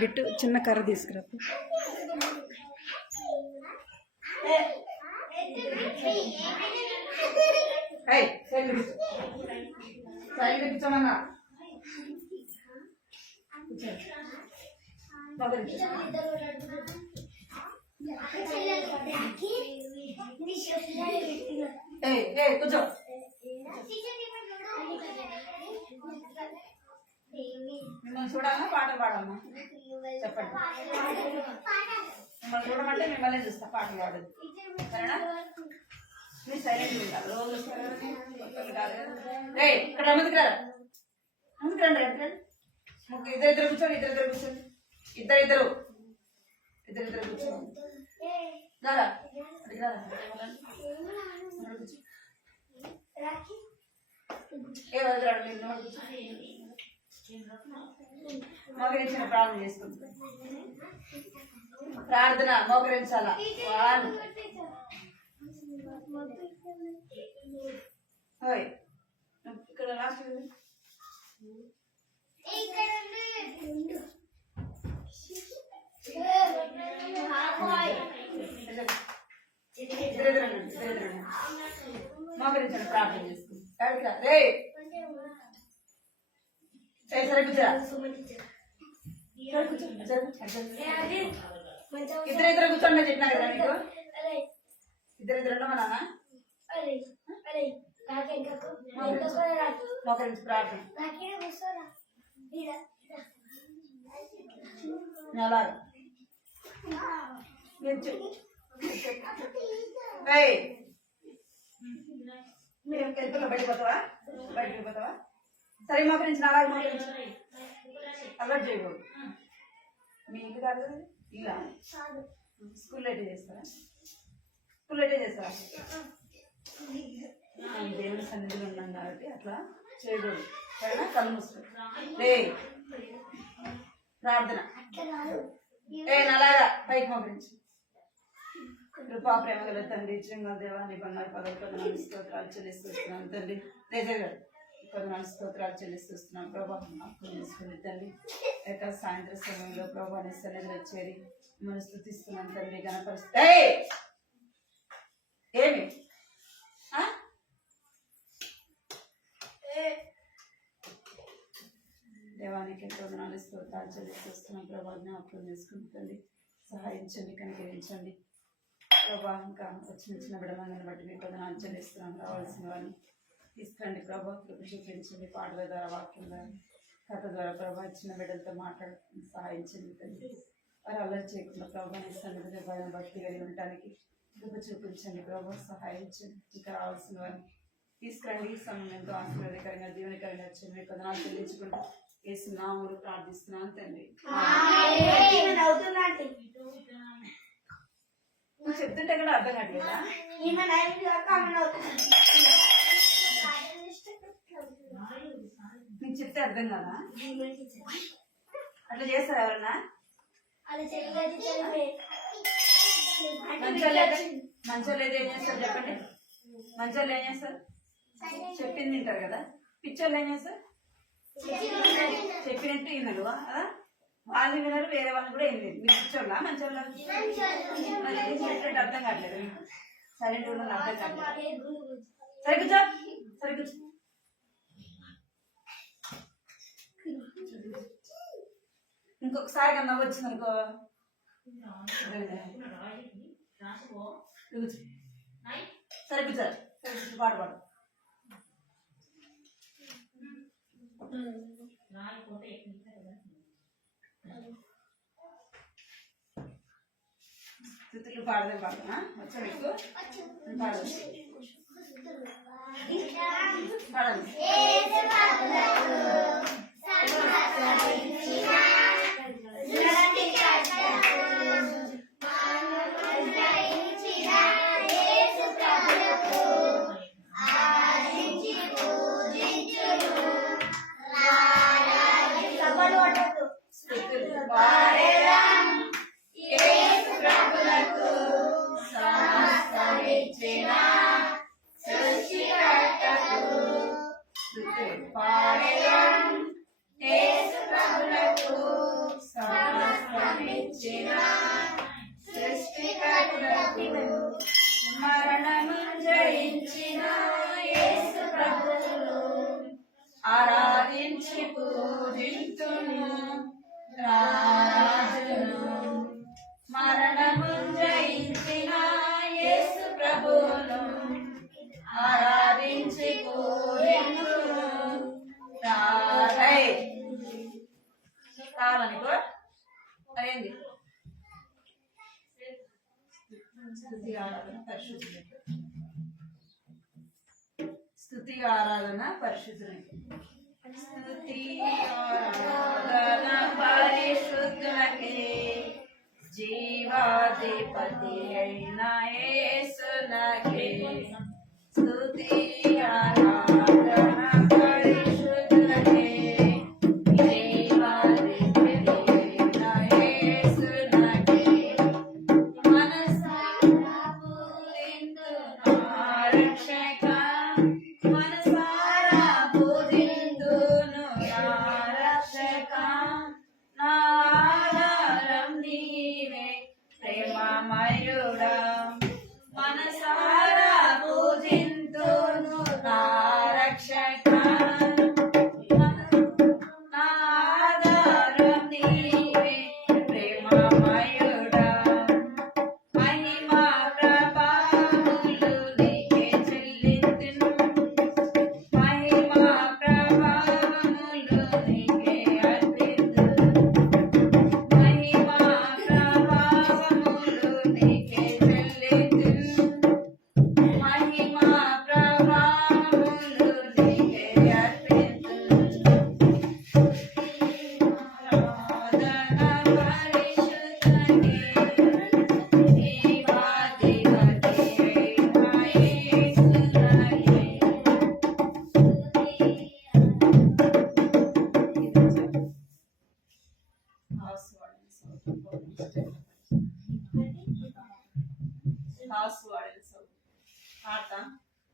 Bit చిన్న కర్ర తీసుకురా. కూర్చోమన్నా కూర్చో. మిమ్మల్ని చూడాలన్నా పాటలు పాడమ్మా చెప్పండి. మిమ్మల్ని చూడమంటే మిమ్మల్ని చూస్తా పాటలు పాడదు సరేనా? మీరు సైలెంట్ ఉంటారు రోజు ఇక్కడ ముందుకు రా ముందుకు రండి ఇద్దరు కూర్చోండి ఇద్దరు కూర్చోండి ఇద్దరు కూర్చోండి రారా అడిగి రారా ఏ వదిలేడు మీరు మోకరించిన ప్రార్థన చేసుకుంటాం. ప్రార్థన మోకరించాలా ఇక్కడ లాస్ట్ మోకరించిన ప్రార్థన చేసుకుంటాం. సరే కూర్చోరా ఇద్దరు కూర్చోండి చెప్పినా కదా మీకు. ఇద్దరు ఉండమా నాన్న మోకరించి ప్రార్థన అలాగే బయటపోతావా సరే మోకరించి అలాగే మోకరించి అలర్ట్ చేయకూడదు. మీ ఇంటి కాదు ఇలా స్కూల్లో అయితే చేస్తారా? స్కూల్లో అయితే చేస్తారా? దేవుని సన్నిధిలో ఉన్నాం కాబట్టి అట్లా చేయకూడదు సరేనా? కళ్ళు మూసుకో ప్రార్థన అలాగా పైకి మోకరించి. కృపా ప్రేమ గల తండ్రి చిన్న దేవాన్ని బంగారు పదవి స్తోత్రాలు చెల్లిస్తున్నాం తండ్రి. రేజర్ గారు కొన్ని స్తోత్రాలు చెల్లిస్తున్నాం ప్రభా. అప్పులు తీసుకుని తండ్రి యొక్క సాయంత్రం సమయంలో ప్రభాని సన్నిధిలో చేరి మనం స్తుతిస్తున్నాం తండ్రి. గణపరిస్తే ఏమి దేవానికి ఎంతో వందనాలు స్తోత్రాలు చెల్లిస్తున్నాం ప్రభా. జ్ఞాపకం చేసుకుంటుంది సహాయించండి కనికరించండి ప్రభా. ఇంకా వచ్చిన చిన్న బిడమందని బట్టి మీకు వందనాలు చెల్లిస్తున్నాం. రావాల్సిన వారిని తీసుకురండి ప్రభా. కృప చూపించండి పాటల ద్వారా వాక్యం ద్వారా కథ ద్వారా ప్రభా. చిన్న బిడ్డలతో మాట్లాడుతుంది సహాయించండి తండ్రి. వారు అల్లరి చేయకుండా ప్రభా నీ సన్నిధిలో భయం భక్తి కలిగి ఉండటానికి కృప చూపించండి ప్రభా. సహాయించండి. ఇంకా రావాల్సిన వారిని తీసుకురండి. సమయం ఎంతో ఆశీర్వాదకరంగా దీవెనకరంగా వచ్చి మీకు వందనాలు చెల్లించుకుంటూ వేసి నామూలు ప్రార్థిస్తున్నాను తండ్రి. నువ్వు చెప్తుంటే కూడా అర్థం కావట్లేదా? నీకు చెప్తే అర్థం కదా? అట్లా చేస్తారు ఎవరన్నా? మంచోళ్ళు అయితే ఏం చేస్తారు చెప్పండి? మంచోళ్ళు ఏం చేస్తారు? చెప్పింది తింటారు కదా. పిచ్చోళ్ళు ఏం చేస్తారు? చెప్పినట్టు వినరు కదా. వాళ్ళు వినరు వేరే వాళ్ళు కూడా ఏం లేదు. మీరు పిచ్చోళ్ళ మంచోళ్ళ? మరి ఏం చెప్పినట్టు అర్థం కావట్లేదు మీకు. సైలెంట్ కూడా అర్థం కావట్లేదు. సరే కూర్చో సరే కూర్చో. ఇంకొకసారి కన్నా వచ్చింది అనుకో సరే కూర్చో పాడు పాడు. స్థుతులు పాడదాం పాడదా వచ్చా మీకు? పాడదు పాడండి. ఆరాధన పరిశుద్ధునికి. స్తుతి ఆరాధన పరిశుద్ధునికి. స్తుతి ఆరాధన పరిశుద్ధునికి. జీవాధిపతి అయిన యేసునకే స్తుతి ఆరాధన పరిశుద్ధునికి.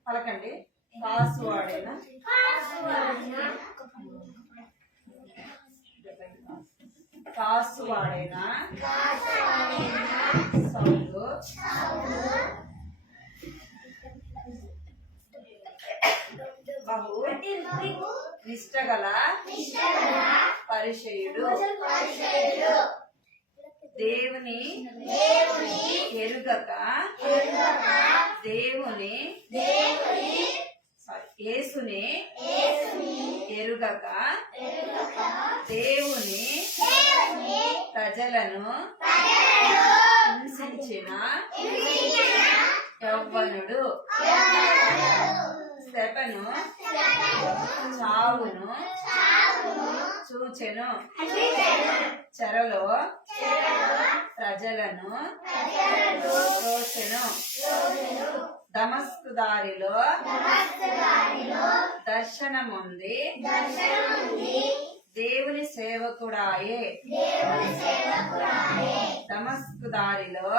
పలకండి. కాసువాడైన సౌలు బహు నిష్టగల పరిచయుడు. దేవుని ఎరుగక యేసుని ఎరుగక దేవుని ప్రజలను హింసించిన యవ్వనుడు స్తెఫను చావును చూచెను. చెరలో ప్రజలను తోసెను. దమస్కు దారిలో దర్శనముంది దేవుని సేవకుడాయే. దమస్కు దారిలో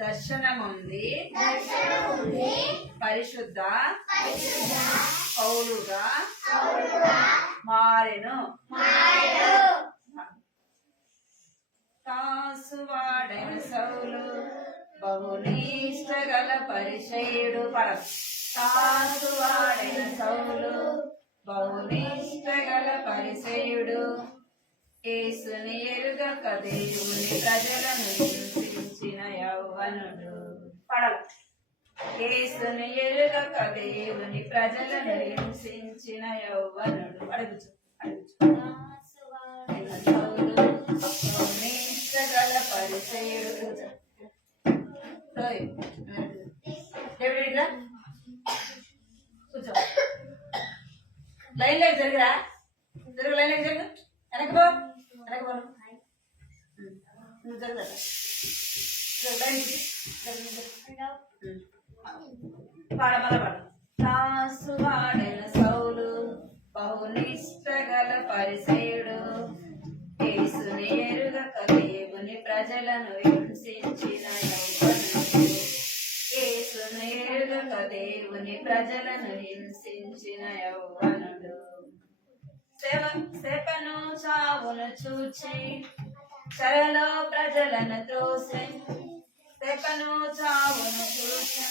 దర్శనముంది పరిశుద్ధ పౌలుగా మారెను. కాసువాడైన సౌలు బహునిష్టగల పరిచయుడు. కాసువాడైన సౌలు బహునిష్టగల పరిచయుడు. యేసుని ఎరుగక దేవుని ప్రజలను హింసించిన యవ్వనుడు. యేసుని ఎరుగక దేవుని ప్రజలను హింసించిన యవ్వనుడు. అడుగుచు సౌలు నిష్టగల పరిచయుడు. కూర్చో. లైన్ లేక జరిగిరా జరుగు. లైన్ లేక జరుగు. వెనక్కి పో. వెనక్కి పోను. నువ్వు జరుగుతా పాడ మళ్ళా పాడు. కాసువాడైన సౌలు బహునిష్టగల పరిచయుడు. యేసుని ఎరుగక దేవుని ప్రజలను హింసించిన యవ్వనుడు. యేసుని ఎరుగక దేవుని ప్రజలను హింసించిన యవ్వనుడు. స్తెఫను చావును చూచి చెరలో ప్రజలను త్రోసె. స్తెఫను చావును చూచి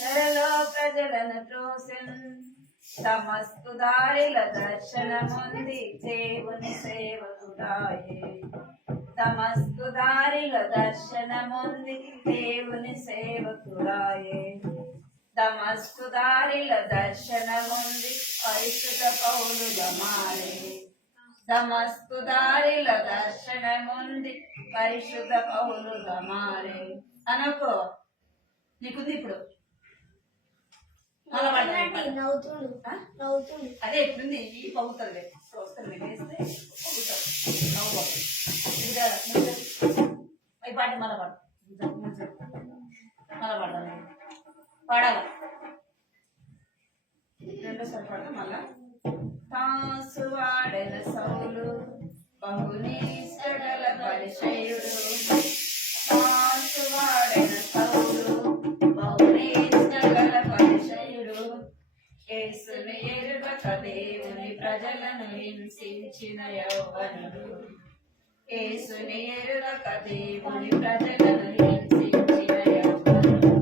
చెరలో ప్రజలను త్రోసెన్. దమస్కు దారిలో దర్శనముంది దేవుని సేవకుడాయే. దమస్కు దారిలో దర్శనముంది దేవుని సేవకుడాయే. దమస్కు దారిలో దర్శనముంది పరిశుద్ధ పౌలుగా మారే. దమస్కు దారిలో దర్శనముంది పరిశుద్ధ పౌలుగా మారే అనుకో నీకుంది ఇప్పుడు అదే ఇప్పుడుంది ఈ పౌతుంది వస్తుంది వేస్తే అవి పాట మళ్ళా పాడు మళ్ళా పాడదాం పాడాల రెండోసారి పాడదాం మళ్ళా తాసు వాడెల సౌలు బహునిష్టగల పరిచయుడు తాసు వాడెల సౌలు బహునిష్టగల పరిచయుడు యేసుని ఎరుగక దేవుని ప్రజలను హింసించిన యౌవనుడు యేసుని ఎరుగక దేవుని ప్రజలను హింసించిన యౌవనుడు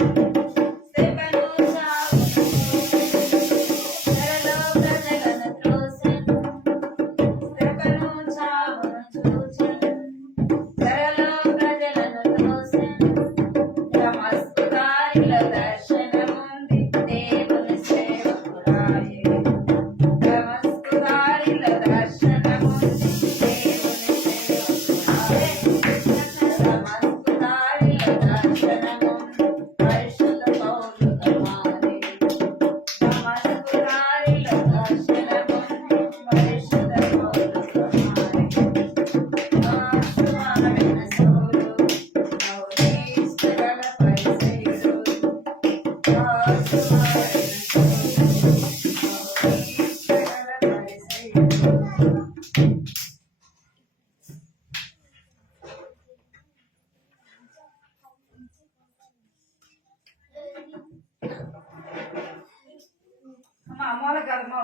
అమ్మల కాదమ్మ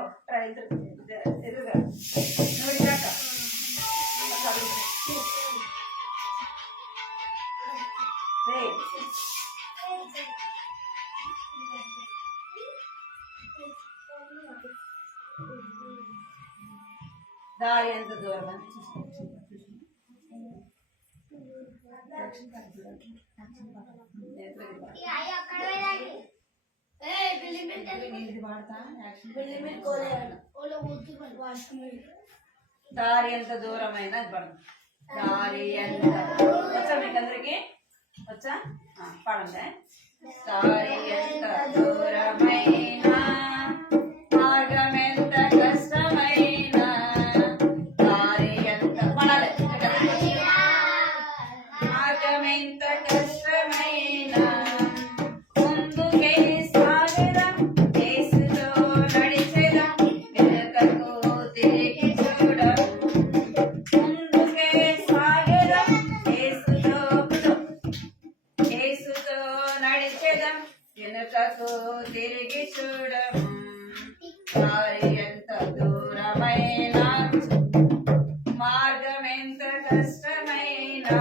ఎదురుగా దారి ఎంత దూరం అని దారి ఎంత దూరమైనా పడదు దారి ఎంత వచ్చా మీకు అందరికి వచ్చా పడండి దారి ఎంత దూరమైనా మార్గం ఎంత కష్టమైనా దారి ఎంత పడాలి మార్గం ఎంత కష్టమైనా ముందుకే సాగేదాం యేసుతో నడిచేదాం వెనుకకు తిరిగి చూడం ముందుకే సాగేదాం యేసుతో నడిచేదాం వెనుకకు తిరిగి చూడం దారి ఎంత దూరమైనా మార్గం ఎంత కష్టమైనా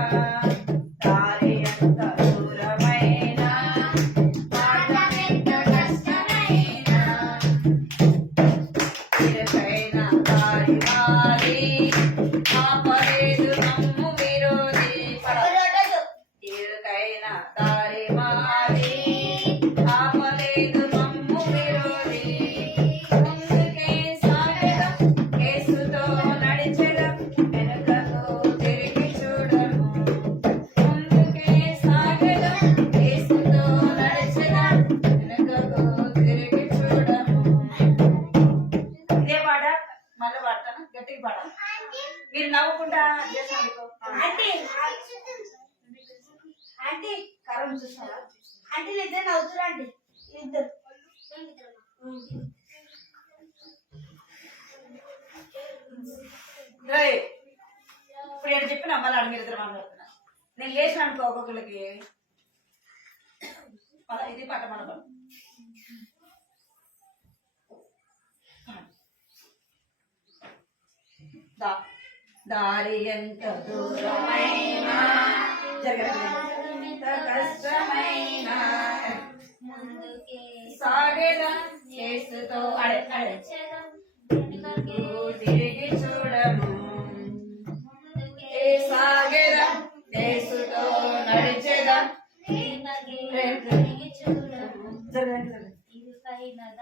దారి ఎంత దూరమైనా మార్గం ఎంత కష్టమైనా ఇరుకైన దారి మారి ఆపలేదు నమ్ము విరోధి ఇరుకైన దారి మారి ఆపలేదు నమ్ము విరోధి ముందుకే సాగేదాం యేసుతో నడిచెదం వెనుకకు తిరిగి చూడము ముందుకే సాగేదాం యేసుతో నడిచెదం వెనుకకు తిరిగి చూడము ఇదే పాట మళ్ళీ పాడతాను గట్టిగా పాడ మీరు నవ్వుకుంటా చేసాను ఆంటీ కరం చూసారా ఆంటీ ఇద్దరు నవ్వుతురా అండి ఇద్దరు ఇప్పుడు నేను చెప్పిన మళ్ళీ అడిగి ఇద్దరు మాట్లాడుతున్నా నేను లేచిన అనుకో ఒక్కొక్కరికి మళ్ళీ ఇది పాట మన దారి ఎంత దూరమైనా ఎంత కష్టమైనా సాగేదా యేసుతో తిరిగి చూడము సాగేదా యేసుతో నడిచేదా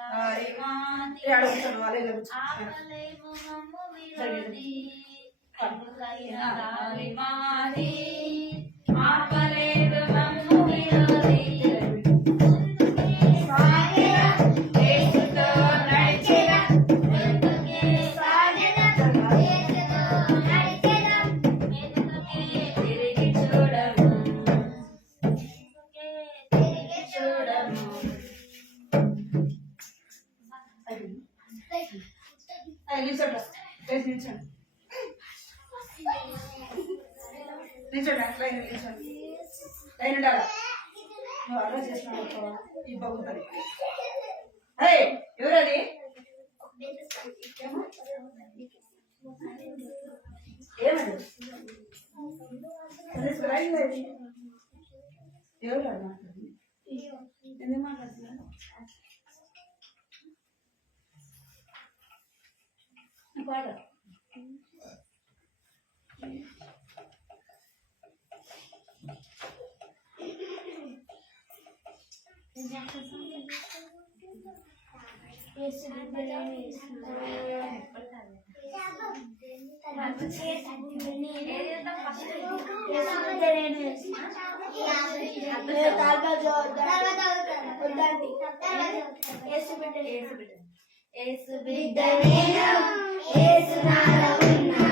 దారి మాది ఆపలేదు మమ్ము విరోధి ఎవరది ఏమది ఎవరు మాట్లాడుతుంది ఎందుకు మాట్లాడుతున్నారు పాడ యేసు బిడ్డ నేను యేసు నాలో ఉన్నా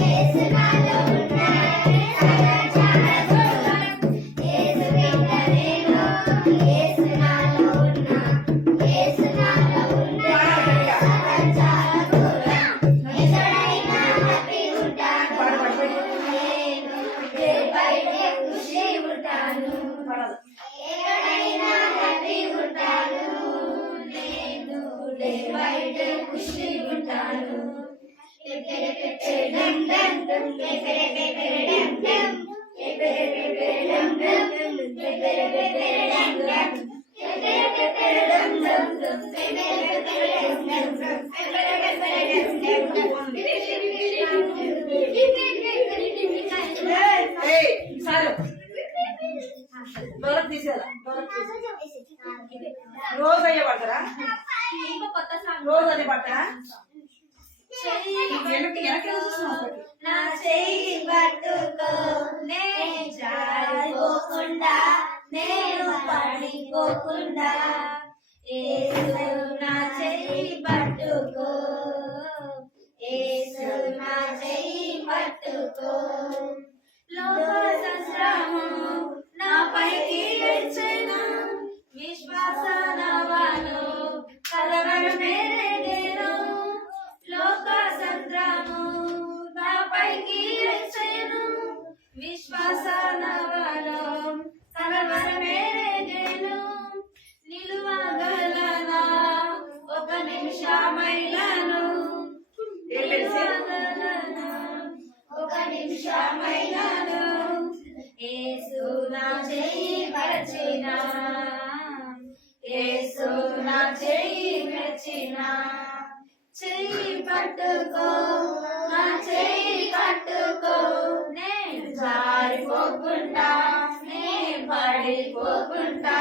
యేసు నాలో ఉన్నా యేసు బిడ్డ నేను యేసు నాలో ఉన్నా యేసు నాలో ఉన్నా ఎక్కడైనా హ్యాపీ ఉంటాను నేను బయట ఖుషి ఉంటాను ఎక్కడైనా హ్యాపీ ఉంటాను నేను బయట ఖుషి ఉంటాను రోజు అయ్యే పడతారా రోజు అదే పడతారా నా చెయ్యి పట్టుకో నేను జారిపోకుండా నేను పడిపోకుండా యేసు నా చెయ్యి పట్టుకో యేసు నా చెయ్యి పట్టుకో లోక సంశ్రమం నా పైకి వచ్చెను విశ్వాస నవను కలవర మేరేగెను లోక సంద్రము నా పైకి వచ్చెను విశ్వాస నవను కలవర మేరేగెను నిలువగలనా ఒక నిమిషమైనను నిలువగలనా ఒక నిమిషమైనను యేసు నా చెయ్యి పరచిన యేసు నా చెయ్యి మెచ్చిన చెయ్యి పట్టుకో నా చెయ్యి పట్టుకో నేను జారిపోకుండా నేను పడిపోకుండా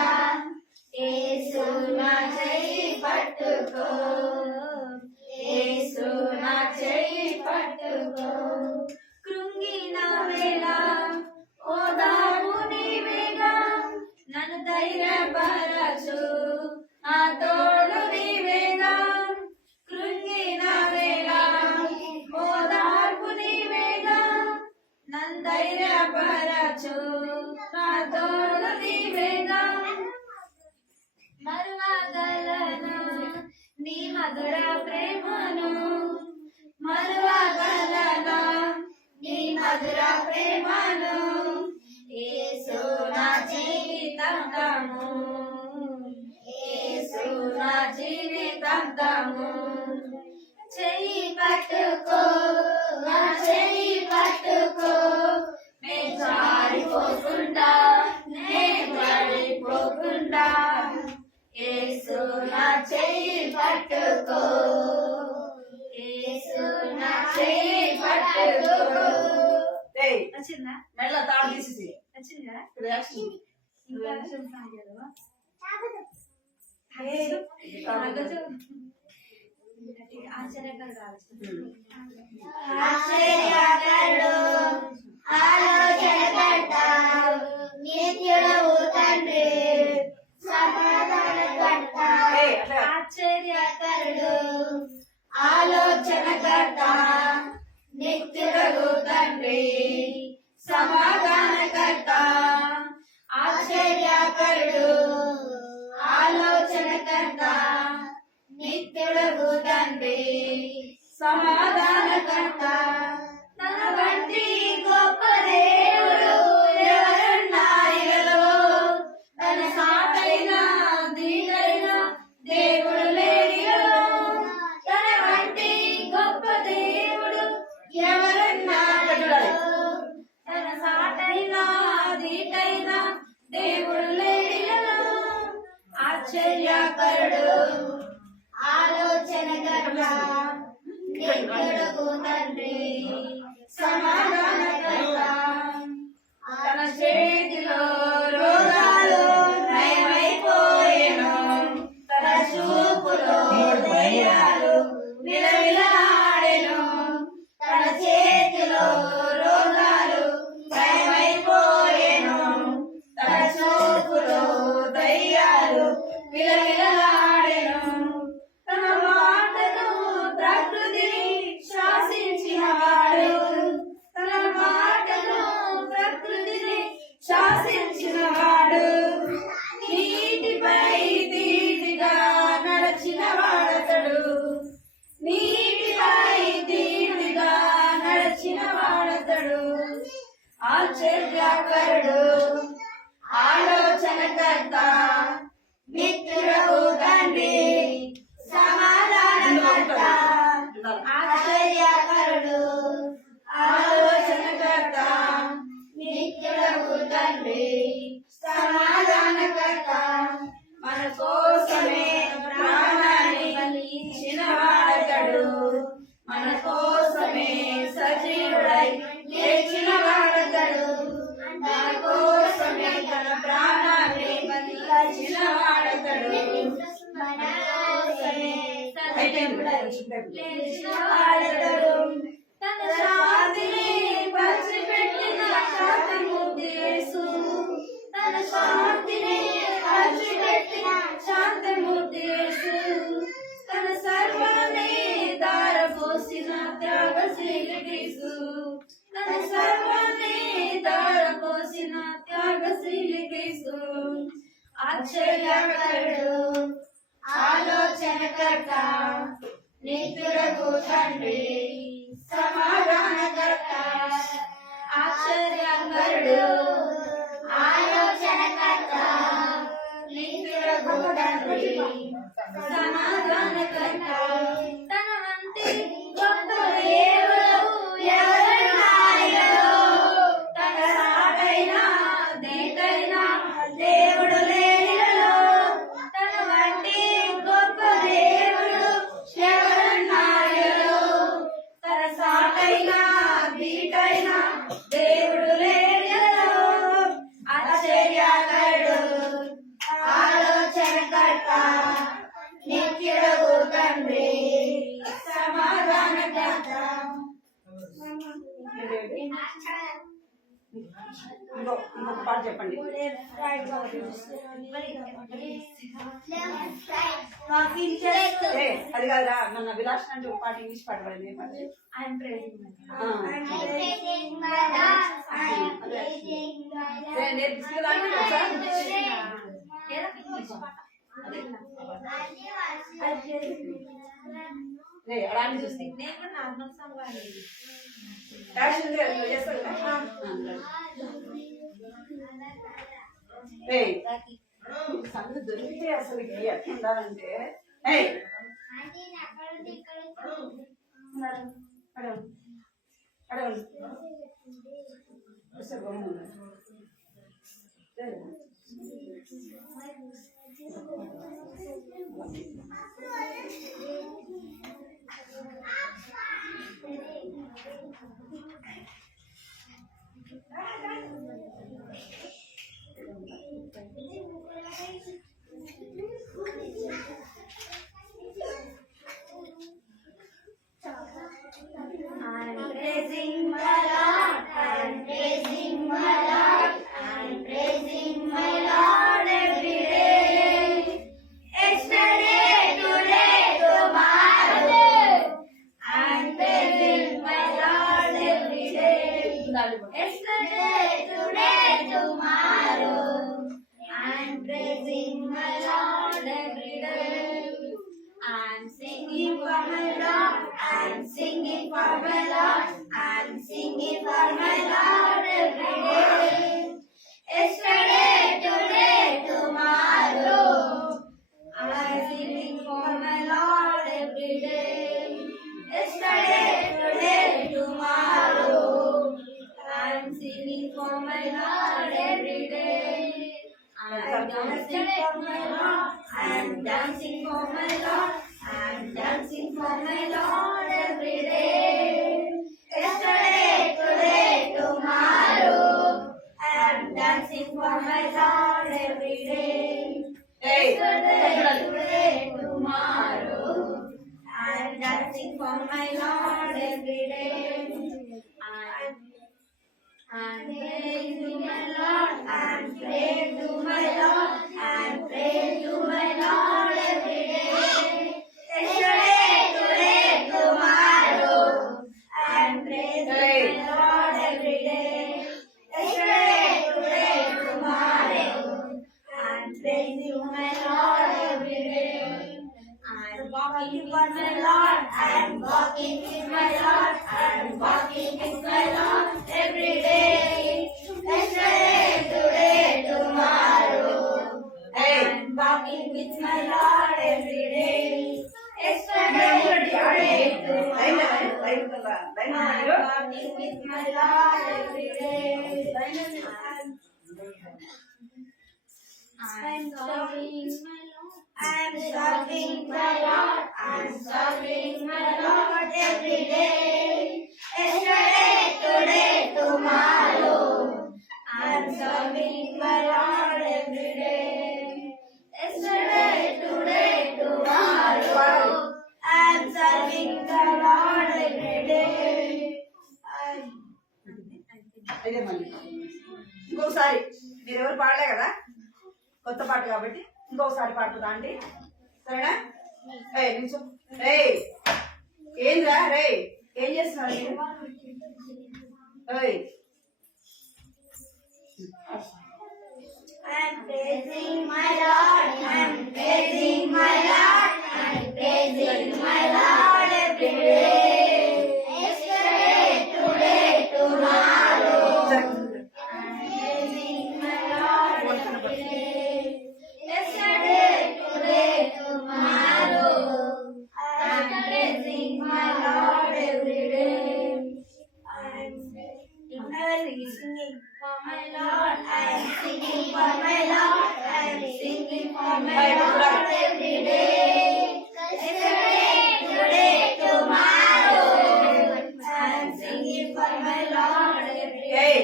యేసు నా చెయ్యి పట్టుకో యేసు నా చెయ్యి పట్టుకో కృంగిన వేళ ఓదారు నీవేగా నన్ను ధైర్యపరచు ఆ తోడు నీవేగా కృంగిన వేళ ఓదార్పు నీవేగా నన్ను ధైర్యపరచు ఆ తోడు నీవేగా మరువగలనా నీ మధుర ప్రేమను మరువగలనా నీ మధుర ప్రేమను యేసు నా జీవితాంతము యేసు నా జీవితాంతము చెయ్యి పట్టుకో నా చెయ్యి పట్టుకో నే జారిపోకుండా నే పడిపోకుండా యేసు నా చెయ్యి పట్టుకో యేసు నా చెయ్యి పట్టుకో నచ్చిందా మెల్ల తాడు తీసేసి నచ్చిందా రియాక్షన్ రియాక్షన్ సాంగ్ కదా హే ఆశ్చర్యకరుడు ఆలోచనకర్త నిత్యుడవు తండ్రి సమాధానకర్త ఆశ్చర్యకరుడు ఆలోచనకర్త నిత్యుడవు తండ్రి సమాధానకర్త ఆశ్చర్యకరుడు ఆలోచనకర్త నిత్యుడవు తండ్రి సమాధానకర్త తన వంటి గొప్ప దేవుడు ఎవరున్నారిలో తన సాటైన దీనైన దేవుడు లేడిలో తన వంటి గొప్ప దేవుడు ఎవరున్నారిలో తన సాటైన దీటైన దేవుడు లేడిలో ఆశ్చర్యకరుడు ఆలోచనకర్త నిత్యుడవు తండ్రి సమాధానకర్త తన చేతిలో రోగాలు నయమైపోయెను తన చూపులో దయ్యాలు విలవిలాడెను తన చేతిలో రోగాలు నయమైపోయెను తన చూపులో దయ్యాలు విలవిలాడెను తన మాటను ప్రకృతిని శాసించినవాడు తన మాటను ప్రకృతిని శాసించినవాడు నీటిపై ధీటుగా నడచిన వాడతడు నీటిపై ధీటుగా నడచిన వాడతడు ఆశ్చర్యకరుడు ఆలోచనకర్త నిత్యుడవు తండ్రి సమాధానకర్త ఆశ్చర్యకరుడు ఆలోచనకర్త నిత్యుడవు తండ్రి సమాధానకర్త మన కోసమే ప్రాణాన్ని ఇచ్చిన వాడతడు మన కోసమే సజీవుడై లేచిన వాడతడు మన కోసమే తన ప్రాణాన్ని ఇచ్చిన వాడతడు మన కోసమే సజీవుడై లేచిన వాడతడు తన శాంతిని పంచిపెట్టిన శాంతమూర్తి యేసు తన శాంతిని పంచిపెట్టిన శాంతమూర్తి యేసు తన సర్వాన్ని దారపోసిన త్యాగశీలి క్రీస్తు తన సర్వాన్ని దారపోసిన త్యాగశీలి క్రీస్తు ఆశ్చర్యకరుడు ఆలోచనకర్త నిత్యుడవు తండ్రి సమాధానకర్త ఆశ్చర్యకరుడు ఆలోచనకర్త నిత్యుడవు తండ్రి సమాధానకర్త తన వంటి గొప్ప దేవుడు ఎవరున్నారిలో తన సాటైన దీటైన దేవుడు లేనిలో తన వంటి గొప్ప దేవుడు ఎవరున్నారిలో తన సాటైన దీటైన దేవుడు లేనిలో ఆశ్చర్యకరుడు ఆలోచనకర్త నిత్యుడవు తండ్రి సమాధానకర్త ఇంకొక పాట చెప్పండి అది కాదురా మన విలాస్ అంటే ఒక పాట ఇంగ్లీష్ పాట పడింది ఏ పాట అలానే చూస్తే సందు దొరికితే అసలు ఎట్లా ఉండాలంటే singing for my Lord. I'm singing for my Lord. I'm singing for my Lord every day. Yesterday, today, tomorrow. I'm singing for my Lord every day. Yesterday, today, tomorrow. I'm singing for my Lord every day. I'm dancing for my Lord. I'm dancing for my Lord. I'm dancing for my Lord every day. Yesterday, today, tomorrow. I'm dancing for my Lord every day. Yesterday, today, tomorrow. I'm dancing for my Lord every day. I'm praying to my Lord. I'm praying to my Lord. I'm praying to my Lord every day. Yesterday, today, tomorrow. I'm praying to my Lord every day. Yesterday, today, tomorrow. I'm praying to my Lord every day. I'm walking with my Lord. I'm walking with my Lord. I'm walking with my Lord every day. Yesterday, today, tomorrow. I'm walking with my Lord every day. Yesterday, today, tomorrow. I'm walking with my Lord every day. I'm serving my Lord. I'm serving my Lord. I'm serving my Lord every day. Yesterday, today, tomorrow. I'm serving my Lord every day. Yesterday, today, tomorrow. I'm serving the Lord every day. అదే మళ్ళీ ఇంకొకసారి మీరు ఎవరు పాడలే కదా కొత్త పాట కాబట్టి ఇంకొకసారి పాడుతుందా అండి సరేనా నిల్చో ఏంద్రా ఏం చేస్తున్నారు I'm praising my Lord. I'm praising my Lord. I'm praising my Lord every day. Yesterday, today, tomorrow. I'm praising my Lord every day. Yesterday, today, tomorrow. I'm praising my Lord every day. I'm singing for my Lord. I'm singing for my Lord. I'm singing for my Lord every day. Yesterday, today, tomorrow. I'm singing for my Lord every day.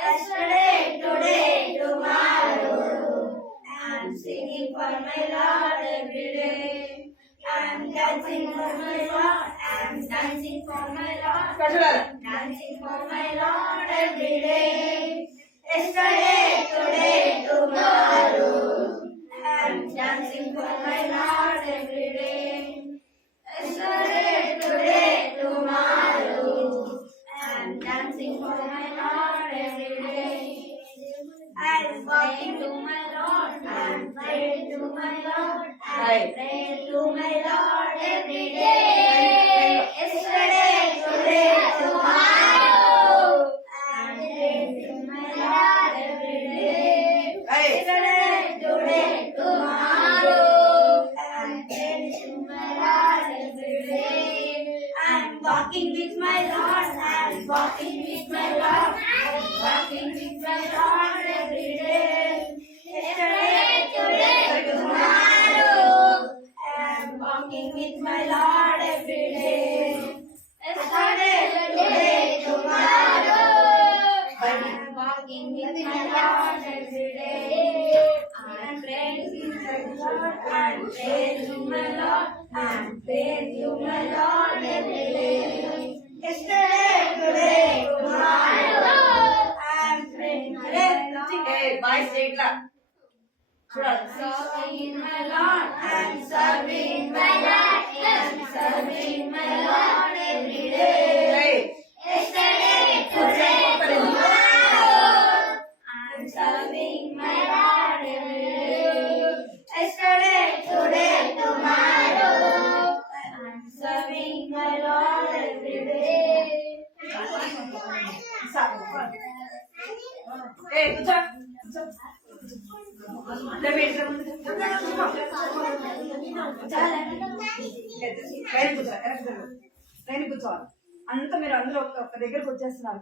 Yesterday, today, tomorrow. I'm singing for my Lord every day. I'm dancing for my Lord. I'm dancing for my Lord. Dancing for my Lord every day. Yesterday, today, tomorrow. I'm dancing for my Lord every day. Yesterday, today, tomorrow. I'm dancing for my Lord every day. I'm walking to my Lord. I'm praying to my Lord. I'm praying to my Lord every day. Yesterday, today, tomorrow. I'm praying to my Lord every day. Yesterday, today, tomorrow. I'm praying to my Lord every day. I'm walking with my Lord. I'm walking with my Lord. I'm walking with my Lord every day. Yesterday, today, tomorrow. I'm walking with my Lord every day. Yesterday, today, tomorrow. I'm walking with my Lord every day. I'm praising my Lord. I'm praising my Lord. I'm praising my Lord every day. Yesterday, today, tomorrow. I'm praying my Lord. Serving my Lord. I'm serving my Lord. I'm serving my Lord every day. Yesterday, today, tomorrow. I'm serving my Lord every day. Yesterday, today, tomorrow. కూర్చోవాలి. అంతా మీరు అందరూ ఒక దగ్గరకు వచ్చేస్తున్నారు.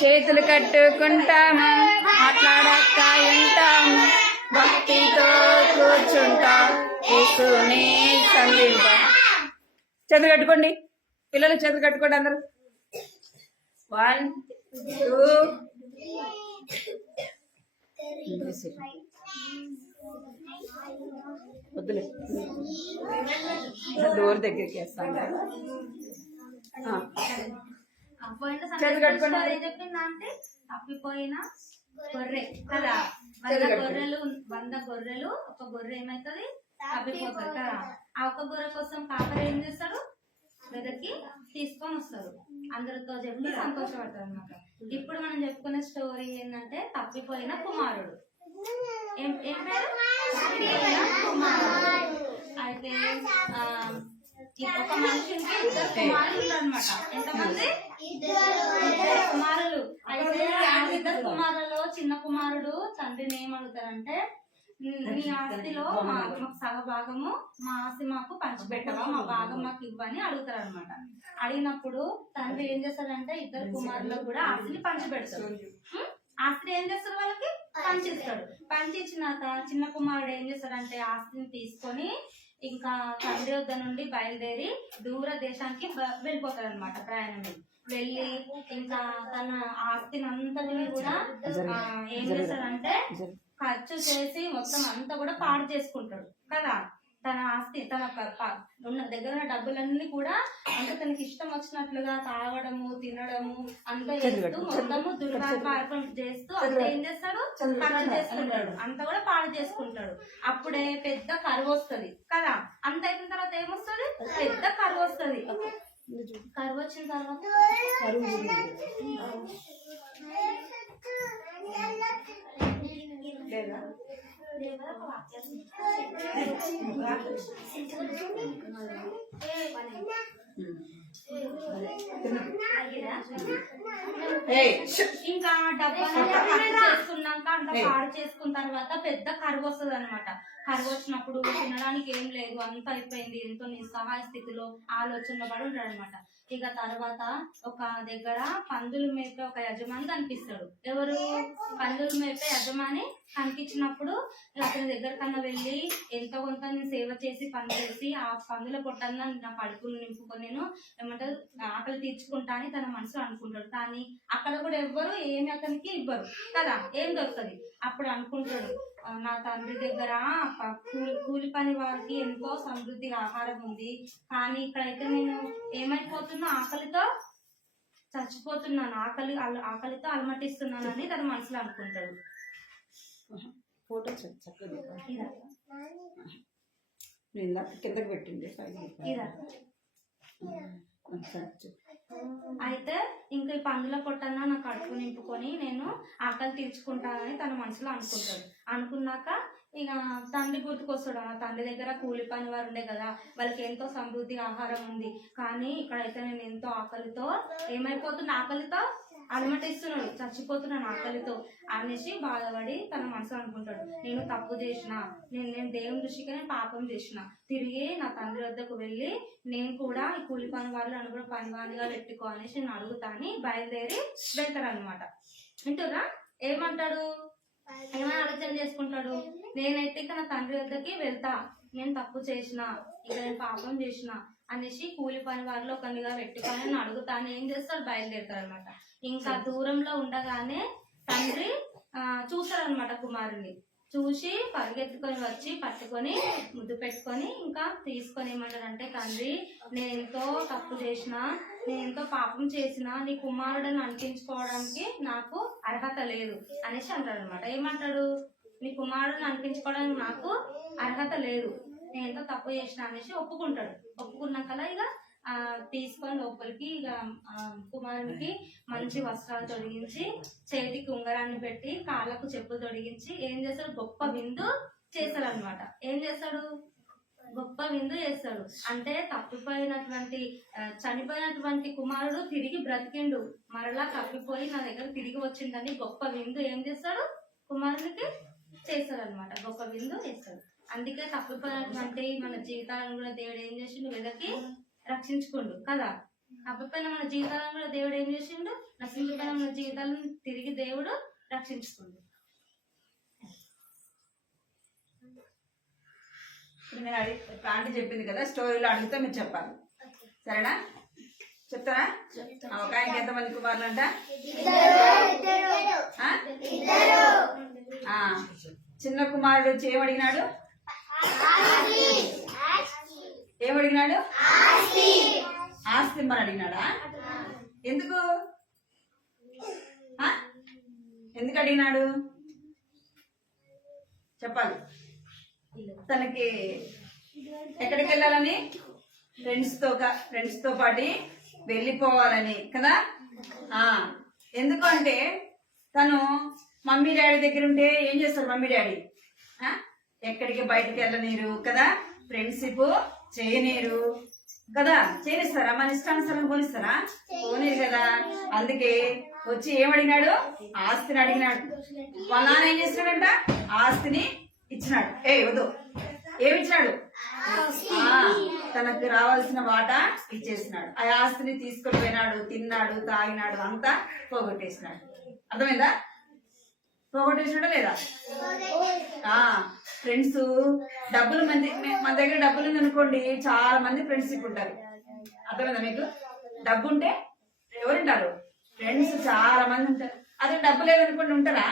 చేతులు కట్టుకుంటాము, మాట్లాడక ఉంటాము, భక్తితో కూర్చుంటాం, యేసుని సంధింపం. చేతులు కట్టుకోండి పిల్లలు, చేతులు కట్టుకోండి అందరూ. 1 2 వద్దులే, డోర్ దగ్గరికి వేస్తాను. చేతులు కట్టుకోండి. ఏం చెప్పిందంటే తప్పిపోయిన గొర్రె కదా, 100 గొర్రెలు ఒక గొర్రె ఏమైతుంది తప్పిపోతుంది కదా. ఆ ఒక్క గొర్రె కోసం కాపరి ఏం చేస్తాడు, వెదకి తీసుకొని వస్తారు, అందరితో చెప్పి సంతోషపడతారు అన్నమాట. ఇప్పుడు మనం చెప్పుకునే స్టోరీ ఏంటంటే తప్పిపోయిన కుమారుడు. ఏం పేరు? తప్పిపోయిన కుమారుడు. అయితే ఒక మనిషికి 2 కుమారులు అనమాట. ఎంతమంది? 2 కుమారులు. అయితే ఆ 2 కుమారులలో చిన్న కుమారుడు తండ్రిని ఏమడుగుతారంటే, నీ ఆస్తిలో మాకు సగభాగము, మా ఆస్తి మాకు పంచిపెట్టవా, మా భాగం మాకు ఇవ్వని అడుగుతారు అనమాట. అడిగినప్పుడు తండ్రి ఏం చేస్తాడంటే 2 కుమారులకు కూడా ఆస్తిని పంచిపెడతాడు. ఆస్తిని ఏం చేస్తాడు, వాళ్ళకి పంచిస్తాడు. పంచిచ్చినాక చిన్న కుమారుడు ఏం చేస్తాడంటే ఆస్తిని తీసుకొని ఇంకా తండ్రి వద్ద నుండి బయలుదేరి దూర దేశానికి వెళ్ళిపోతాడు అనమాట. ప్రయాణం వెళ్ళి ఇంకా తన ఆస్తిని అంతటిని కూడా ఏం చేస్తాడంటే ఖర్చు చేసి మొత్తం అంతా కూడా పాడు చేసుకుంటాడు కదా. తన ఆస్తి, తన ఉన్న దగ్గర ఉన్న డబ్బులన్నీ కూడా అంటే తనకి ఇష్టం వచ్చినట్లుగా తాగడము, తినడము అంతా చేస్తూ మొత్తము దుర్వ్యాపారం చేస్తూ అంతా ఏం చేస్తాడు, ఖర్చు చేసుకుంటాడు, అంతా కూడా పాడు చేసుకుంటాడు. అప్పుడే పెద్ద కరువు వస్తుంది కదా. అంత అయిన తర్వాత ఏమొస్తుంది, పెద్ద కరువు వస్తుంది. కరువు వచ్చిన తర్వాత ఇంకా డబ్బులు చేసుకున్నాక అంత పాడు చేసుకున్న తర్వాత పెద్ద కరువు వస్తుంది అనమాట. కరువు వచ్చినప్పుడు తినడానికి ఏం లేదు, అంత అయిపోయింది, ఎంతో నిస్సహాయ స్థితిలో ఆలోచనలో పడి ఉంటాడు అనమాట. ఇక తర్వాత ఒక దగ్గర పందులు మేపే ఒక యజమాని కనిపిస్తాడు. ఎవరు? పందులు మేపే యజమాని కనిపించినప్పుడు అతని దగ్గర కన్నా వెళ్ళి ఎంతో కొంత నేను సేవ చేసి పని చేసి ఆ పందుల పొట్టన్నా నా కడుపును నింపుకొని నేను ఏమంటారు ఆకలి తీర్చుకుంటా అని తన మనసులో అనుకుంటాడు. కానీ అక్కడ కూడా ఎవ్వరు ఏమి అతనికి ఇవ్వరు కదా, ఏం దొరుకుతుంది. అప్పుడు అనుకుంటాడు, నా తండ్రి దగ్గర కూలి పని వారికి ఎంతో సమృద్ధిగా ఆహారం ఉంది, కానీ ఇక్కడైతే నేను ఏమైపోతున్నా, ఆకలితో చచ్చిపోతున్నాను, ఆకలితో అలమటిస్తున్నానని తన మనసులో అనుకుంటాడు. ఫోటో చక్కగా కిందకి పెట్టింది. అయితే ఇంకా ఈ పందుల పొట్టన్నా నా కడుపు నింపుకొని నేను ఆకలి తీర్చుకుంటానని తన మనసులో అనుకుంటాడు. అనుకున్నాక ఇక తండ్రి గుర్తుకొస్తాడు. ఆ తండ్రి దగ్గర కూలి పని వారు ఉండే కదా, వాళ్ళకి ఎంతో సమృద్ధి ఆహారం ఉంది, కానీ ఇక్కడైతే నేను ఎంతో ఆకలితో ఏమైపోతున్నా, ఆకలితో అలమటిస్తున్నాడు, చచ్చిపోతున్నాను ఆకలితో అనేసి బాధపడి తన మనసులో అనుకుంటాడు, నేను తప్పు చేసిన, నేను దేవుని దృష్టికి నేను పాపం చేసిన, తిరిగి నా తండ్రి వద్దకు వెళ్ళి నేను కూడా ఈ కూలి పని వాళ్ళు నన్ను కూడా పనివానిగా పెట్టుకో అనేసి నేను అడుగుతా అని బయలుదేరి వెళ్తారనమాట. వింటురా ఏమంటాడు, ఏమైనా ఆలోచన చేసుకుంటాడు, నేనైతే ఇక నా తండ్రి వద్దకి వెళ్తా, నేను తప్పు చేసిన, ఇక నేను పాపం చేసిన అనేసి కూలి పని వాళ్ళు ఒకరిగా పెట్టుకొని నేను అడుగుతాను ఏం చేస్తాడు, బయలుదేరుతాడు అనమాట. ఇంకా దూరంలో ఉండగానే తండ్రి చూస్తాడనమాట కుమారుని. చూసి పరిగెత్తుకొని వచ్చి పట్టుకొని ముద్దు పెట్టుకొని ఇంకా తీసుకొని ఏమంటాడంటే, తండ్రి నేను ఎంతో తప్పు చేసిన, నేను ఎంతో పాపం చేసిన, నీ కుమారుడిని అనిపించుకోవడానికి నాకు అర్హత లేదు అనేసి అంటాడు అనమాట. ఏమంటాడు, నీ కుమారుడిని అనిపించుకోవడానికి నాకు అర్హత లేదు, నేను ఎంతో తప్పు చేసిన అనేసి ఒప్పుకుంటాడు. ఒప్పుకున్నాక ఇక తీసుకొని లోపలికి ఇక కుమారునికి మంచి వస్త్రాలు తొడిగించి, చేతికి ఉంగరాన్ని పెట్టి, కాళ్ళకు చెప్పులు తొడిగించి ఏం చేస్తాడు, గొప్ప విందు చేస్తాడు అనమాట. ఏం చేస్తాడు, గొప్ప విందు చేస్తాడు. అంటే తప్పిపోయినటువంటి చనిపోయినటువంటి కుమారుడు తిరిగి బ్రతికిండు, మరలా తప్పిపోయి నా దగ్గర తిరిగి వచ్చిందని గొప్ప విందు ఏం చేస్తాడు, కుమారునికి చేస్తాడు అనమాట. గొప్ప విందు చేస్తాడు. అందుకే తప్పిపోయినటువంటి మన జీవితాలను కూడా దేవుడు ఏం చేసిండు, వెదకి రక్షించుకోండు కదా. తప్పిపోయిన మన జీవితాలను కూడా దేవుడు ఏం చేసిండు, నశించిపోయిన మన జీవితాలను తిరిగి దేవుడు రక్షించుకోండు. ఇప్పుడు నేను ఆంటీ చెప్పింది కదా, స్టోరీలో అడిగితే మీరు చెప్పాలి, సరేనా? చెప్తారా? ఒక ఆయనకి ఎంతమంది కుమారులు అంట? చిన్న కుమారుడు వచ్చి ఏమడిగినాడు, ఏమడిగినాడు, ఆస్తి ఇమ్మని అడిగినాడా? ఎందుకు ఎందుకు అడిగినాడు చెప్పాలి. తనకి ఎక్కడికి వెళ్ళాలని, ఫ్రెండ్స్తో పాటు వెళ్ళిపోవాలని కదా. ఎందుకు అంటే తను మమ్మీ డాడీ దగ్గర ఉంటే ఏం చేస్తారు, మమ్మీ డాడీ ఎక్కడికి బయటకు వెళ్ళనీరు కదా, ఫ్రెండ్షిప్ చేయనీరు కదా. చేయనిస్తారా? మన ఇష్టానుసారం పోనిస్తారా? పోనీరు కదా. అందుకే వచ్చి ఏమడిగినాడు, ఆస్తిని అడిగినాడు. వాళ్ళ నాన్న ఏం చేసినాడంట, ఆస్తిని ఇచ్చినాడు. వద్దు, ఏమిచ్చినాడు, తనకు రావాల్సిన వాటా ఇచ్చేసినాడు. ఆ ఆస్తిని తీసుకొని పోయినాడు, తిన్నాడు, తాగినాడు, అంతా పోగొట్టేసినాడు. అర్థమైందా? పోగొట్టేసినాడా లేదా? ఫ్రెండ్స్ డబ్బులు మన దగ్గర డబ్బులు ఉందనుకోండి, చాలా మంది ఫ్రెండ్షిప్ ఉంటారు. అర్థమైందా మీకు? డబ్బు ఉంటే ఎవరుంటారు, ఫ్రెండ్స్ చాలా మంది ఉంటారు. అదే డబ్బు లేదనుకోండి, ఉంటారా?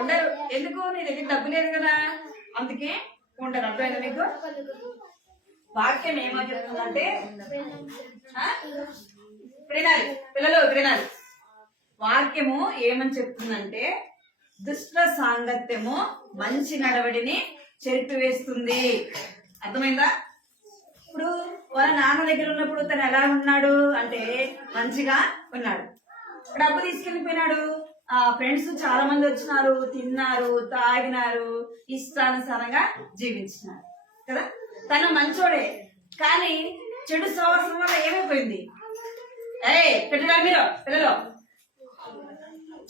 ఉండరు. ఎందుకు? నీ దగ్గర డబ్బు లేదు కదా, అందుకే ఉంటారు. అర్థమైందా మీకు? వాక్యం ఏమో చెప్తుందంటే, వినాలి పిల్లలు, వినాలి. వాక్యము ఏమని చెప్తుందంటే, దుష్ట సాంగత్యము మంచి నడవడిని చెరిపివేస్తుంది. అర్థమైందా? ఇప్పుడు వాళ్ళ నాన్న దగ్గర ఉన్నప్పుడు తను ఎలా ఉన్నాడు అంటే మంచిగా ఉన్నాడు. డబ్బు తీసుకెళ్ళిపోయినాడు, ఫ్రెండ్స్ చాలా మంది వచ్చినారు, తిన్నారు, తాగినారు, ఇష్టానుసారంగా జీవించినారు కదా. తను మంచోడే, కానీ చెడు సహవాసం వల్ల ఏమైపోయింది, పెట్టారు మీరు పిల్లలు,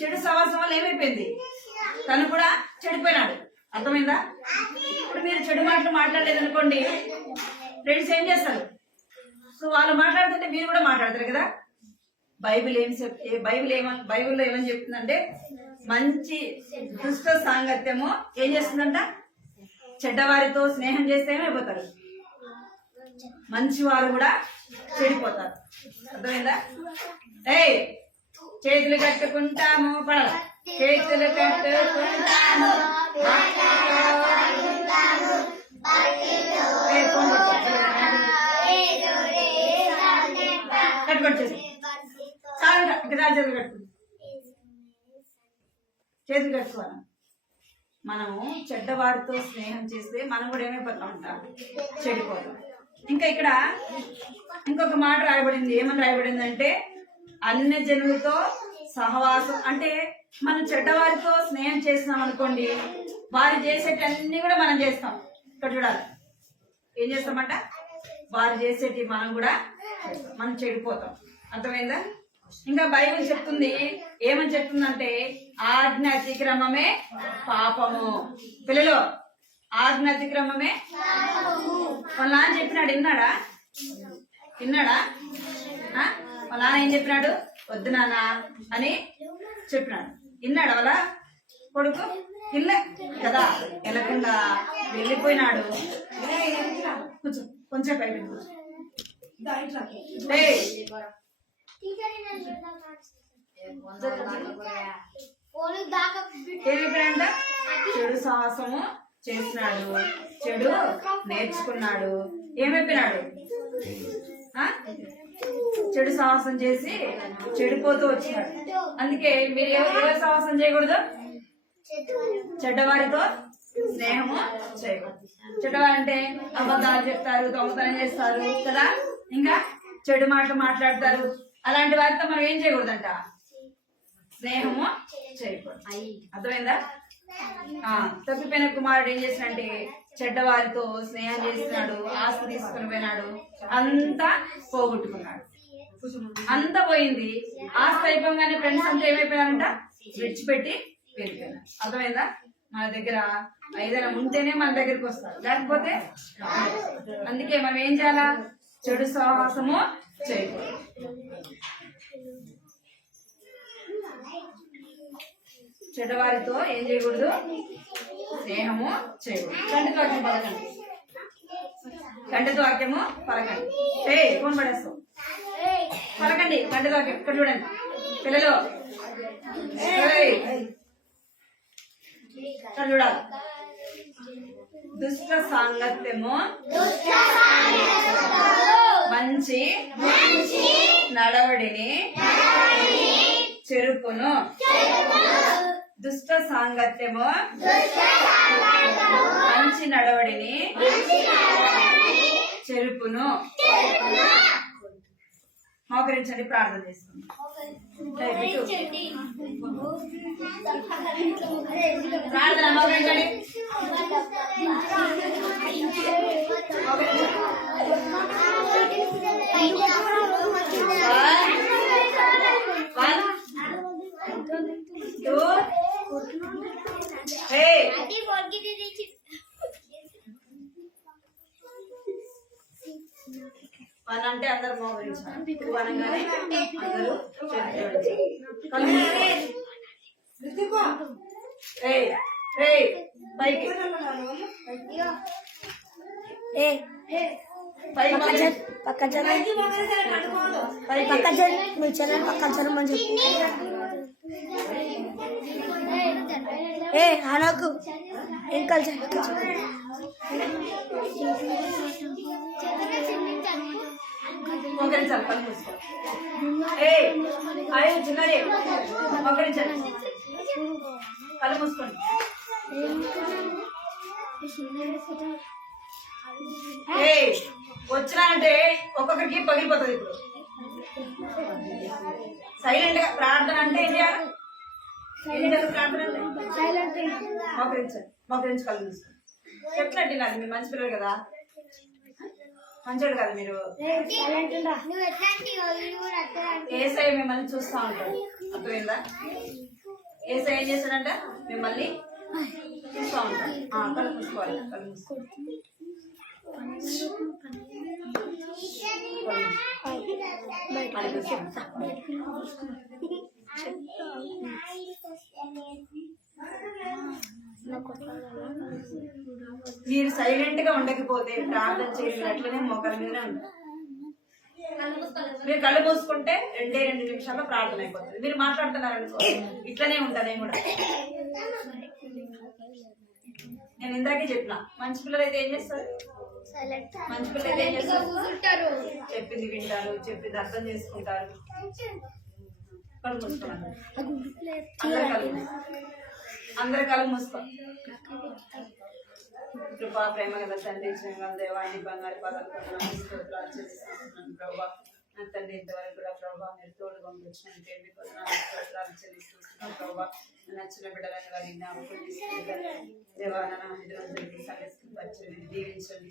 చెడు సహవాసం వల్ల ఏమైపోయింది, తను కూడా చెడిపోయినాడు. అర్థమైందా? ఇప్పుడు మీరు చెడు మాటలు మాట్లాడలేదనుకోండి, ఫ్రెండ్స్ ఏం చేస్తారు, సో వాళ్ళు మాట్లాడుతుంటే మీరు కూడా మాట్లాడతారు కదా. బైబిల్లో ఏమని చెప్తుందంటే, మంచి దుష్ట సాంగత్యము ఏం చేస్తుందంట, చెడ్డవారితో స్నేహం చేస్తే ఏమైపోతారు, మంచివారు కూడా చెడిపోతారు. అర్థమైందా? చేతులు కట్టుకుంటాము, పడాల, చేతులు కట్టుకుంటాము, కట్టుకొచ్చేసి చేతులు కట్టుకుంటాం, చేతులు కట్టుకోవాలి. మనము చెడ్డవారితో స్నేహం చేస్తే మనం కూడా ఏమైపోతాం అంట, చెడిపోతాం. ఇంకా ఇక్కడ ఇంకొక మాట రాయబడింది. ఏమని రాయబడింది అంటే, అన్య జనులతో సహవాసం అంటే మనం చెడ్డవారితో స్నేహం చేస్తున్నాం అనుకోండి, వారు చేసేటన్నీ కూడా మనం చేస్తాం. ఇక్కడ చూడాలి, ఏం చేస్తామంట, వారు చేసేటి మనం కూడా మనం చెడిపోతాం. అర్థమైందా? ఇంకా బైబిల్ చెప్తుంది, ఏమని చెప్తుందంటే ఆజ్ఞ అతిక్రమమే పాపము. పిల్లలు, ఆజ్ఞ అతిక్రమమే. వాళ్ళ నాన్న చెప్పినాడు, విన్నాడా? వాళ్ళ నాన్న ఏం చెప్పినాడు? వద్దు నాన్న అని చెప్పినాడు. విన్నాడు వాళ్ళ కొడుకు? ఇల్లే కదా, వెళ్ళకుండా వెళ్ళిపోయినాడు. కొంచెం కొంచెం పైకి ఏమైపోయాడంట? చెడు సాహసము చేసినాడు, చెడు నేర్చుకున్నాడు. ఏమైపోయినాడు? చెడు సాహసం చేసి చెడిపోతూ వచ్చినాడు. అందుకే మీరు ఎవరు సాహసం చేయకూడదు? చెడ్డవారితో స్నేహము చేయకూడదు. చెడ్డవారు అంటే అబద్ధాలు చెప్తారు, దొంగతనం చేస్తారు కదా, ఇంకా చెడు మాటలు మాట్లాడతారు. అలాంటి వారితో మనం ఏం చేయకూడదంట? స్నేహము చేయకూడదు. అర్థమైందా? తప్పిపోయిన కుమారుడు ఏం చేసినంటే చెడ్డవారితో స్నేహం చేస్తున్నాడు, ఆస్తి తీసుకుని పోయినాడు, అంతా పోగొట్టుకున్నాడు. అంతా పోయింది. ఆస్తి అయిపోగానే ఫ్రెండ్స్ అంతా ఏమైపోయినారంట? విడిచిపెట్టి వెళ్ళిపోయినారు. అర్థమైందా? మన దగ్గర ఏదైనా ఉంటేనే మన దగ్గరికి వస్తారు, లేకపోతే అందుకే మనం ఏం చేయాలా? చెడు సాహసము చేయకూడదు. చెడ్డవారితో ఏం చేయకూడదు? స్నేహము చేయకూడదు. కంటితో వాక్యం పలకండి, కంటితో వాక్యము పలకండి. ఫోన్ పడేస్తాం, పలకండి కంటితో వాక్యం. ఇక్కడ చూడండి పిల్లలు, ఇక్కడ చూడాలి. దుష్ట సాంగత్యము మంచి నడవడిని చెరుపును. దుష్ట సాంగత్యము మంచి నడవడిని చెరుపును. మోకరించండి, ప్రార్థన చేసుకుందాం. ప్రార్థన మోకరించండి. వన్ అంటే అందరు మోకరించాలి. అనగానే అందరూ పైకి అనకు ఇంకా మోకరించాలి. కళ్ళు మూసుకో. చిన్నది మోకరించండి, కళ్ళు మూసుకోండి. వచ్చినాయంటే ఒక్కొక్కరికి పగిలిపోతుంది. ఇప్పుడు సైలెంట్ గా ప్రార్థన అంటే ఏం చేయాలి? ప్రార్థన అంటే మోకరించండి, మోకరించి కళ్ళు మూసుకోండి. చెప్తున్నట్టు కాదు, మీరు మంచి పిల్లలు కదా, మంచోడు కదా మీరు. ఏసై మిమ్మల్ని చూస్తా ఉంటాడు. అర్థమైందా? ఏసై ఏం చేస్తాడంట? మిమ్మల్ని చూస్తా ఉంటాడు. కళ్ళు మూసుకోవాలి, కళ్ళు మూసుకోవాలి. మీరు సైలెంట్ గా ఉండకపోతే ప్రార్థన చేయలేదు, అట్లనే మోకాల మీదనే ఉంటారు. మీరు కళ్ళు మూసుకుంటే 2 నిమిషాల్లో ప్రార్థన అయిపోతుంది. మీరు మాట్లాడుతున్నారనుకో ఇట్లనే ఉంటా నేను కూడా. నేను ఇందాకే చెప్పిన, మంచి పిల్లలు అయితే ఏం చేస్తారు? మంచి పిల్లలు అయితే ఏం చేస్తారు? చెప్పింది వింటారు, చెప్పింది అర్థం చేసుకుంటారు. కళ్ళు మూసుకోండి, అందరు కళ్ళు మూసుకో. కృపా ప్రేమ గల తండ్రి, దేవాన్ని బంగారు పదాలు స్తోత్రాలు చెల్లిస్తున్నాను ప్రభా. నా తండ్రి ఇంతవరకు కూడా ప్రభావ మీరు తోడుగా వచ్చినట్టు మీకు వందనాలు స్తోత్రాలు చెల్లిస్తున్నాను ప్రభావ. నచ్చిన బిడ్డలని వారి జ్ఞాపకం తీసుకుంటారు దేవా. నా ఇద్దరు సంగతి దీవించండి,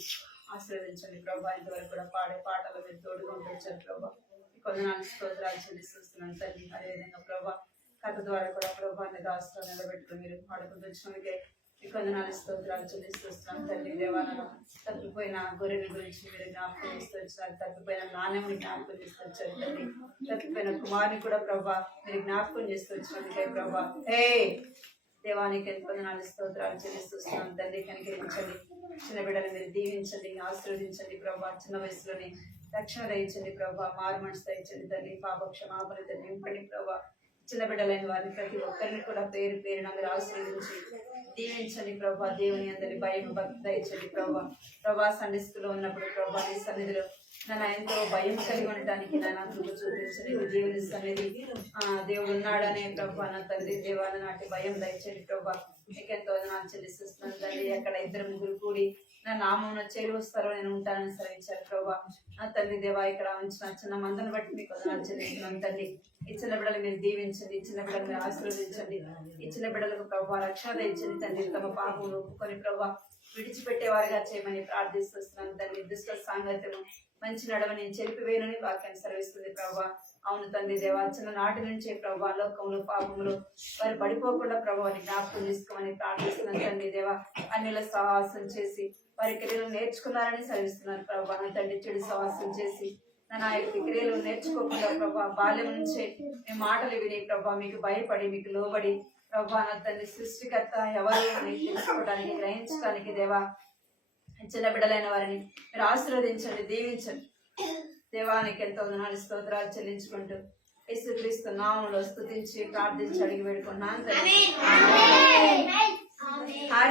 ఆశీర్వదించండి ప్రభావ. ఇంతవరకు కూడా పాడే పాటలు మీరు తోడుగా వచ్చారు ప్రభావ. కొందనాలు స్తోత్రాలు చెల్లిస్తున్నాను తండ్రి. అదేవిధంగా ప్రభావ కథ ద్వారా కూడా ప్రభావాన్ని దాస్తూ నిలబెట్టుకుని మీరు పాడుకుంటూ వచ్చినందుకే ఈ కొందనాలు స్తోత్రాలు చెల్లిస్తున్నాను తండ్రి. దేవాలను తప్పిపోయిన గొర్రెల గురించి మీరు జ్ఞాపకం చేస్తూ వచ్చారు. తప్పిపోయిన నాణ్యముని జ్ఞాపకం చేస్తూ వచ్చారు తండ్రి. తప్పిపోయిన కుమారుని కూడా ప్రభా మీరు జ్ఞాపకం చేస్తూ వచ్చినందుకే ప్రభా. హే దేవానికి ఎంతో వందనాలు స్తోత్రాలు చెల్లిస్తున్నాను తండ్రి. కనికరించండి, చిన్న బిడ్డలు మీరు దీవించండి, ఆశీర్వదించండి ప్రభా. చిన్న వయసులోనే రక్షణ దయించండి ప్రభా. మారు మనసు దయించండి తండ్రి. పాప క్షమాపణ నింపండి ప్రభా. చిన్న బిడ్డలైన వారిని ప్రతి ఒక్కరిని కూడా పేరు పేరున మీరు ఆశీర్వదించి దీవించండి ప్రభా. దేవుని అందరి భయం భక్తి దయచండి ప్రభా. ప్రభా సండే స్కూల్లో ఉన్నప్పుడు ప్రభా నీ సన్నిధిలో నన్ను ఎంతో భయం కలిగి ఉండటానికి నన్ను కృప చూపించండి. దేవుని సన్నిధి దేవుడు ఉన్నాడనే ప్రభా. నా తండ్రి దేవాల నాటి భయం దయచండి ప్రభా. మీకెంతో నాకు చెల్లిస్తున్నాను తండ్రి. అక్కడ ఇద్దరు ముగ్గురు కూడి నా నామమున చేరి వస్తారో నేను ఉంటానని సెలవించారు ప్రభా. నా తండ్రి దేవా ఇక్కడ ఉంచిన చిన్న మందను బట్టి మీకు వందనాలు చెల్లిస్తున్నాను తండ్రి. ఈ చిన్న బిడ్డలు మీరు దీవించండి, ఈ చిన్న బిడ్డలు మీరు ఆశీర్వదించండి. ఈ చిన్న బిడ్డలకు ప్రభా రక్షణ దండి తండ్రి. తమ పాపములు ఒప్పుకొని ప్రభా విడిచిపెట్టేవారిగా చేయమని ప్రార్థిస్తున్నాను తండ్రి. దుష్ట సాంగత్యము మంచి నడవని చెరిపివేయనని వాక్యాన్ని సెలవిస్తుంది ప్రభా. అవును తండ్రి దేవా, చిన్న నాటి నుంచే ప్రభా లోకములు పాపములు వారు పడిపోకుండా ప్రభావాన్ని జ్ఞాపకం తీసుకోమని ప్రార్థిస్తున్నాను తండ్రి దేవా. అన్నిల సహవాసం చేసి వారి క్రియలు నేర్చుకున్నారని సెలవిస్తున్నారు ప్రభా. నా తండ్రి చెడు సహవాసం చేసి నా యొక్క క్రియలు నేర్చుకోకుండా ప్రభా బాల్యం నుంచే మీ మాటలు విని ప్రభా మీకు భయపడి మీకు లోబడి ప్రభా నా తండ్రి సృష్టికర్త ఎవరు అని తెలుసుకోవడానికి గ్రహించడానికి దేవా చిన్న బిడ్డలైన వారిని మీరు ఆశీర్వదించండి, దీవించండి. దేవానికి ఎంతో వందనాలు స్తోత్రాలు చెల్లించుకుంటూ యేసుక్రీస్తు నామములో స్తుతించి ప్రార్థించి అడిగి వేడుకున్నాను.